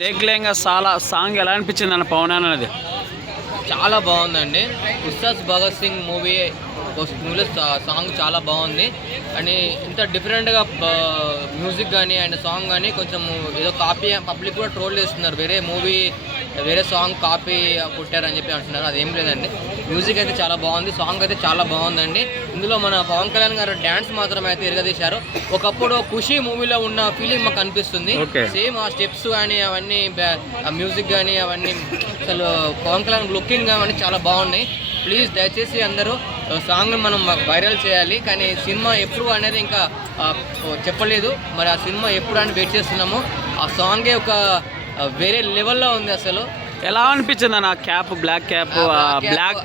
లేక చాలా సాంగ్ ఎలా అనిపించింది అన్న పవన్ అనేది? చాలా బాగుందండి. ఉస్తాద్ భగత్ సింగ్ మూవీలో సాంగ్ చాలా బాగుంది. అండ్ ఇంత డిఫరెంట్గా మ్యూజిక్ కానీ అండ్ సాంగ్ కానీ కొంచెం ఏదో కాపీ పబ్లిక్ కూడా ట్రోల్ చేస్తున్నారు, వేరే సాంగ్ కాపీ కొట్టారని చెప్పి అంటున్నారు. అదేం లేదండి, మ్యూజిక్ అయితే చాలా బాగుంది, సాంగ్ అయితే చాలా బాగుందండి. ఇందులో మన పవన్ కళ్యాణ్ గారు డ్యాన్స్ మాత్రం అయితే ఎరగదీశారు. ఒకప్పుడు ఖుషి మూవీలో ఉన్న ఫీలింగ్ మాకు అనిపిస్తుంది. సేమ్ ఆ స్టెప్స్ కానీ అవన్నీ, ఆ మ్యూజిక్ కానీ అవన్నీ, అసలు పవన్ కళ్యాణ్ లుకింగ్ అవన్నీ చాలా బాగున్నాయి. ప్లీజ్ దయచేసి అందరూ సాంగ్ మనం వైరల్ చేయాలి. కానీ సినిమా ఎప్పుడు అనేది ఇంకా చెప్పలేదు. మరి ఆ సినిమా ఎప్పుడు అని వెయిట్ చేస్తున్నాము. ఆ సాంగే ఒక వేరే లెవెల్లో ఉంది. అసలు ఎలా అనిపించింది అన్న cap, black cap, black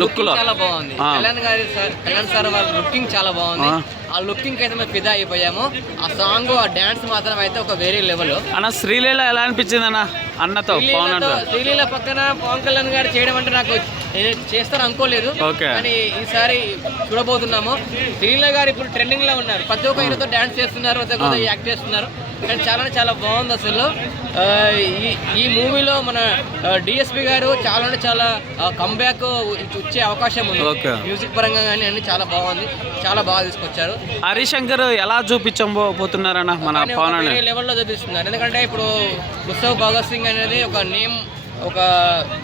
look లో చాలా బాగుంది. కళ్యాణ్ సార్ వాళ్ళ లుకింగ్ చాలా బాగుంది. ఆ లుకింగ్ అయితే మేము ఫిదా అయిపోయాము. ఆ సాంగ్, ఆ డాన్స్ మాత్రం అయితే ఒక వేరే లెవెల్. అన్న శ్రీలీల ఎలా అనిపించింది అన్న? అన్నతో శ్రీలీల పక్కన పవన్ కళ్యాణ్ గారు చేయడం అంటే నాకు చేస్తారు అనుకోలేదు, కానీ ఈసారి చూడబోతున్నాము. శ్రీలీల గారు ఇప్పుడు ట్రెండింగ్ లో ఉన్నారు. ప్రతి ఒక్క హీరోతో డాన్స్ చేస్తున్నారు, ప్రతి ఒక్క యాక్ట్ చేస్తున్నారు. కానీ చాలా బాగుంది అసలు. ఈ మూవీలో మన డిఎస్పి గారు చాలా కంబ్యాక్ వచ్చే అవకాశం ఉంది. మ్యూజిక్ పరంగా కానీ అన్ని చాలా బాగుంది, చాలా బాగా తీసుకొచ్చారు. హరిశంకర్ ఎలా చూపించబోతున్నారన్న మన పవన్ లెవెల్లో చూపిస్తున్నారు. ఎందుకంటే ఇప్పుడు ఉత్సవ్ భగత్ సింగ్ అనేది ఒక నేమ్,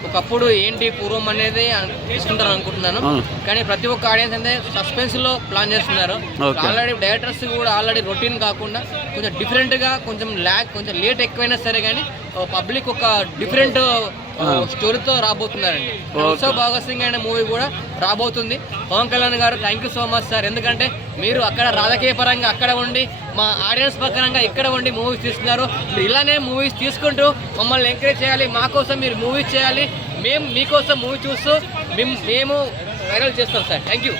ఒకప్పుడు ఏంటి పూర్వం అనేది తీసుకుంటారు అనుకుంటున్నాను. కానీ ప్రతి ఒక్క ఆడియన్స్ అంటే సస్పెన్స్ లో ప్లాన్ చేస్తున్నారు. ఆల్రెడీ డైరెక్టర్స్ కూడా ఆల్రెడీ రొటీన్ కాకుండా కొంచెం డిఫరెంట్ గా, కొంచెం లేట్ ఎక్కువైనా సరే కానీ పబ్లిక్ ఒక డిఫరెంట్ స్టోరీతో రాబోతున్నారండి. ఉత్సవ్ భగత్ సింగ్ అనే మూవీ కూడా రాబోతుంది. పవన్ కళ్యాణ్ గారు thank you so much sir. ఎందుకంటే మీరు అక్కడ రాజకీయ పరంగా అక్కడ ఉండి, మా ఆడియన్స్ ప్రకారంగా ఇక్కడ ఉండి మూవీస్ తీస్తున్నారు. మీరు ఇలానే మూవీస్ తీసుకుంటూ మమ్మల్ని ఎంకరేజ్ చేయాలి. మా కోసం మీరు మూవీస్ చేయాలి. మేము మీకోసం మూవీ చూస్తూ మేము వైరల్ చేస్తాం సార్. Thank you.